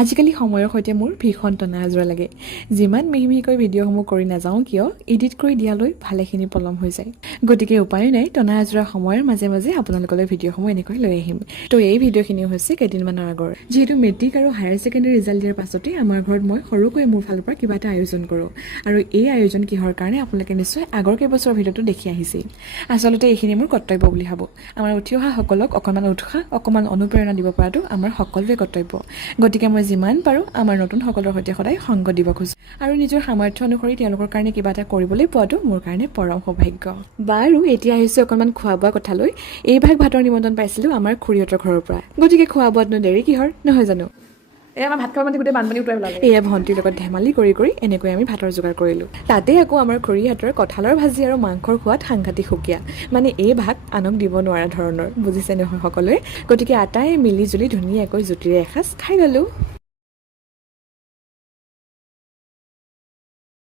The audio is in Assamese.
আজিকালি সময়ৰ সৈতে মোৰ ভীষণ টনা আজৰা লাগে। যিমান মিহি ভিডিঅ'সমূহ কৰি নাযাওঁ কিয়, এডিট কৰি দিয়ালৈ ভালেখিনি পলম হৈ যায়। গতিকে উপায় নাই, টনা আজৰা সময়ৰ মাজে মাজে আপোনালোকলৈ ভিডিঅ'সমূহ এনেকৈ লৈ আহিম। তো এই ভিডিঅ'খিনি হৈছে কেইদিনমানৰ আগৰ। যিহেতু মেট্ৰিক আৰু হায়াৰ ছেকেণ্ডেৰী ৰিজাল্ট দিয়াৰ পাছতে আমাৰ ঘৰত মই সৰুকৈ মোৰ ফালৰ পৰা কিবা এটা আয়োজন কৰোঁ। আৰু এই আয়োজন কিহৰ কাৰণে আপোনালোকে নিশ্চয় আগৰ কেইবছৰৰ ভিডিঅ'টো দেখি আহিছে। আচলতে এইখিনি মোৰ কৰ্তব্য বুলি ভাবোঁ। আমাৰ উঠি অহা সকলক অকণমান উৎসাহ, অকণমান অনুপ্ৰেৰণা দিব পৰাটো আমাৰ সকলোৰে কৰ্তব্য। গতিকে মই যিমান পাৰোঁ আমাৰ নতুন সকলৰ সৈতে সদায় সংগ দিব খোজোঁ আৰু নিজৰ সামৰ্থ্য অনুসৰি তেওঁলোকৰ কাৰণে কিবা এটা কৰিবলৈ পোৱাটো মোৰ কাৰণে পৰম সৌভাগ্য। বাৰু এতিয়া আহিছোঁ অকণমান খোৱা বোৱা কথালৈ। এই ভাগ ভাতৰ নিমন্ত্ৰণ পাইছিলোঁ আমাৰ খুৰীহঁতৰ ঘৰৰ পৰা। গতিকে খোৱা বোৱাতনো দেৰি কিহৰ, নহয় জানো? আমাৰ ভাত খাব মানে গোটেই বানপানী উতৰাই পেলালে। এয়া ভণ্টিৰ লগত ধেমালি কৰি এনেকৈ আমি ভাতৰ যোগাৰ কৰিলোঁ। তাতে আকৌ আমাৰ খুৰীহঁতৰ কঁঠালৰ ভাজি আৰু মাংসৰ সোৱাদ সাংঘাতিক সুকীয়া। মানে এই ভাগ আনক দিব নোৱাৰা ধৰণৰ, বুজিছে নহয় সকলোৱে? গতিকে আটাই মিলি জুলি ধুনীয়াকৈ জুতিৰে এসাঁজ খাই ল'লোঁ।